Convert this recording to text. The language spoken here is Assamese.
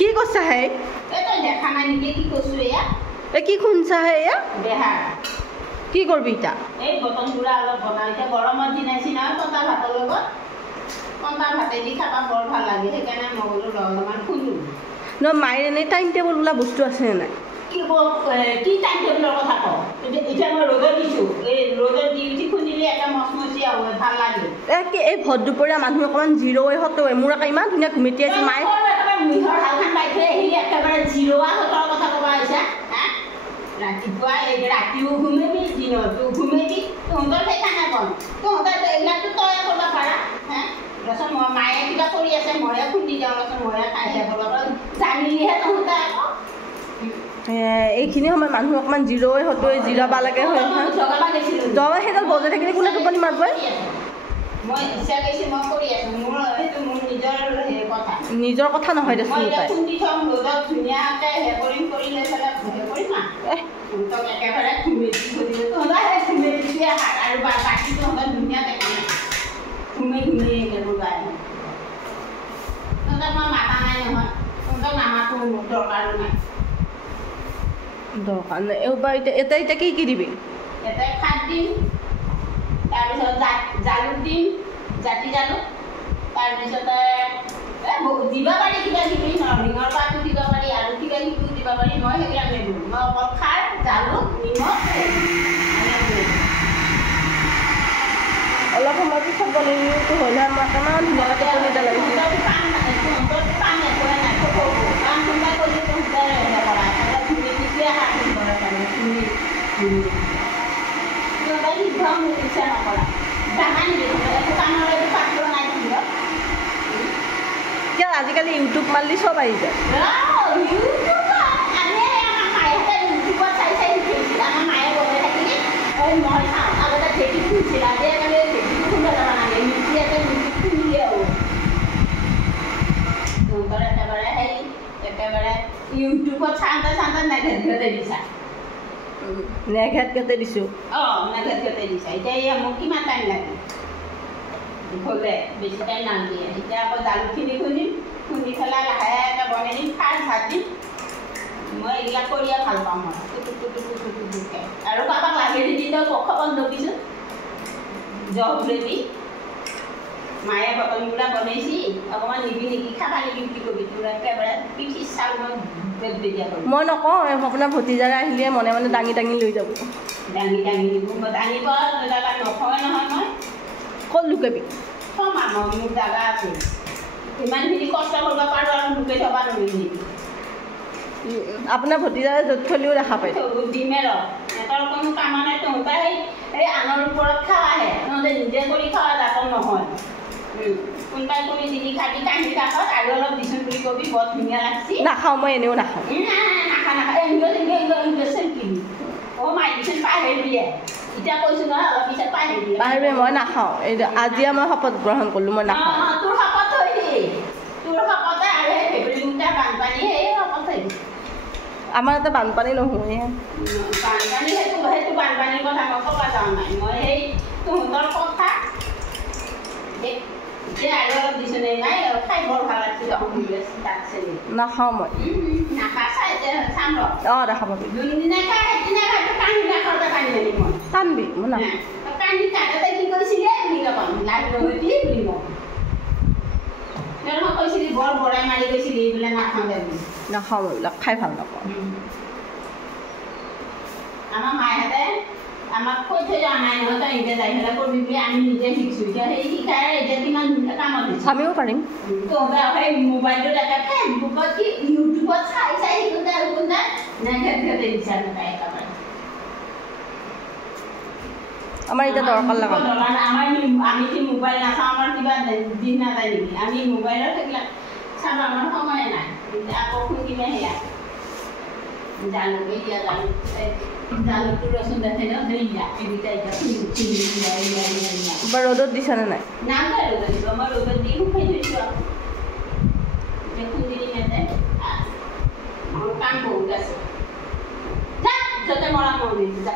কি কৈছা হে এটা দেখা নাই নেকি কি কৈছো এয়া কি খুনছা হে এয়া দেহা কি করবি এটা এই বটন গুড়া অলপ বনাইছে গরমত দিনাইছি না পন্তা ভাতৰ লগত পন্তা ভাতে দি খাবা বৰ ভাল লাগে সেইকাৰণে মই বোলো অলপমান খুন্দো ন মায়েৰ এনে টাইম টেবল বলা বস্তু আছে না কি টাইম টেবলৰ কথা কওঁ এতিয়া মই ৰ'দত দিছোঁ এই ৰ'দত দি উঠি খুন্দিলে এটা মচমচীয়া হয় ভাল লাগে এই ভৰ দুপৰীয়া মানুহ অকণমান জিৰ'ৱে সতৱে মোৰ আকৌ ইমান ধুনীয়া ঘুমেটি আছে মায়ে মিহৰ হালখান পাই থৈ আহিলে একেবাৰে জিৰ'ৱা সতৰ কথা ক'ব আহিছা ৰাতিপুৱা এই ৰাতিও ঘুমেবি দিনতো ঘুমেবি তহঁতৰ সেই খানা কম তহঁতৰ এইবিলাকতো তয়ে কৰিব পাৰা ৰচোন মই মায়ে কিবা কৰি আছে ময়ে খুন্দি যাওঁ ৰচোন ময়ে খাই শেষ কৰিব জানিলিহে তহঁতে আকৌ এইখিনি সময় মানুহ অকণমান জিৰ'ৱে সতৱে জিৰাব লাগে হয় জবা সেইডাল বজাই থাকিলে কোনে টোপনি মাৰিব মই ইচ্ছা কৰিছে মই কৰি আছোঁ মোৰ সেইটো মোৰ নিজৰ কথা নহয় দেচোন খুন্দি থম ৰ'দত ধুনীয়াকৈ কৰিম কৰি লৈ পেলাই কৰিম তহঁতক একেবাৰে ঘুমেটি ধৰিলে তহঁতৰ সেই ঘুমেটিটোৱে আৰু বাকী তহঁতৰ ধুনীয়াকৈ ঘুমে ঘুমে একেবাৰে তহঁতক মই মাতা নাই নহয় তহঁতক নামাতো মোৰ দৰকাৰো নাই দৰকাৰ নাই এইবাৰ এতিয়া কি দিবি ইয়াতে খাৰ দিম তাৰপিছত জালুক দিম জাতি জালুক তাৰপিছতে দিব পাৰি কিবা কিবি নৰসিংহৰ পাতো দিব পাৰি আৰু কিবা কিবিও দিব পাৰি মই সেইবিলাক নিদিওঁ মই অকল খাৰ জালুক নিমখ অলপ সময় পিছত বনাইটো হ'ল মই অকণমান ধুনীয়াকৈ টোপনি এটা লাগিছিল আজিকালি ইউটিউব মাৰিলে চব আহি যায় ইউটিউবত চাওঁতে চাওঁতে নেঘেটঘেটে দিছা নেঘেটঘেটে দিছোঁ নেঘেটঘেটে দিছা এতিয়া মোক কিমান টাইম লাগে হ'লে বেছি টাইম নালাগে এতিয়া আকৌ জালুকখিনি খুন্দি পেলাই লাহেকৈ বনাই দিম খাৰ ভাত দিম মই এইবিলাক কৰিয়ে ভাল পাওঁ মই টুকুটুকুটুকুটুকুকৈ আৰু কাৰোবাক লাগে দি তই খবৰ নবিছোঁ জহলেবি মায়ে বটন গুড়া বনাইছি অকণমান নিবি নেকি খাবা নেকি বুলি কবি তোৰ একেবাৰে পিঠি চাল মই নকওঁ আপোনাৰ ভতিজাৰে আহিলে মনে মনে দাঙি দাঙি লৈ যাব দাঙি দিব দাঙিব নথয় নহয় মই ক'ত লুকাবি থম মোৰ জাগা আছে ইমানখিনি কষ্ট কৰিব পাৰোঁ আৰু লুকাই থ'ব নোৱাৰিম আপোনাৰ ভতিজাৰে য'ত থ'লেও দেখা পায় দিমে সিহঁতৰ কোনো কাম নাই তহঁতে এই আনৰ ওপৰত খাৱাহে তহঁতে নিজে কৰি খোৱা জাতৰ নহয় কোনোবাই কৰি দিলি খাবি কাঁহি কাষত আৰু অলপ দিছোঁ বুলি কবি বৰ ধুনীয়া লাগছি নাখাওঁ মই এনেও নাখাওঁ মাই দিছোঁ পাহৰিবিয়ে এতিয়া কৈছোঁ নহয় অলপ পিছত পাহৰিবি মই নাখাওঁ এই আজিয়ে মই শপত গ্ৰহণ কৰিলোঁ মই নাখাওঁ তোৰ শপত থৈ দি তোৰ শপতে আৰু সেই ফেব্ৰিক বানপানী সেই শপত থৈ দি আমাৰ ইয়াতে বানপানী নহয় বানপানী সেইটো বানপানীৰ কথা মই ক'ব যাওঁ নাই মই সেই তহঁতৰ কথা এতিয়া আৰু অলপ দিছোঁ নাই খাই বৰ ভাল লাগছিল নাখাওঁ মই নাখা চাই চাম দেখা পাবি যোনদিনা খাই সেইদিনা খাইটো কান্দি নাখাওঁতে কান্দি আনি মই কান্দি মই নাখাওঁ কান্দি কান্দতে কি কৰিছিলে বুলি নকওঁ লাভ নহৈতি বুলি কওঁ মই কৈছিলি বৰ বৰাই মাৰি গৈছিলি এইবিলাক নাখাওঁ দে বুলি নাখাওঁ এইবিলাক খাই ভাল নাপাওঁ আমাৰ মাহঁতে আমাক কৈ থৈ যোৱা নাই নহয় তই এতিয়া যাই পেলাই কৰিবি বুলি আমি নিজে শিকিছোঁ এতিয়া সেই শিকাই এতিয়া কিমান কামত দিছোঁ আমিও পাৰিম তহঁতে সেই মোবাইলটো দেখা ফেচবুকত কি ইউটিউবত চাই শিকোঁতে আৰু কোনটা নেঘেটঘেটে দিছা নাপায় একেবাৰে আমাৰ এতিয়া দৰকাৰ লগা আমি কি মোবাইল নাচাওঁ আমাৰ কিবা দিন নাযায় নেকি আমি মোবাইলত সেইবিলাক চাব আমাৰ সময়ে নাই আকৌ খুন্দিমে সেয়া জালুক এতিয়া জালুকটো ৰচুন দেখে ন সেইয়া এইকেইটা এতিয়া ৰ'দত দিছানে নাই নাযায় ৰ'দত দিব মই ৰ'দত দি শুকাই থৈছোঁ আৰু এতিয়া খুন্দি দিম ইয়াতে মোৰ কাম বহুত আছে য'তে মৰা মোৰ যা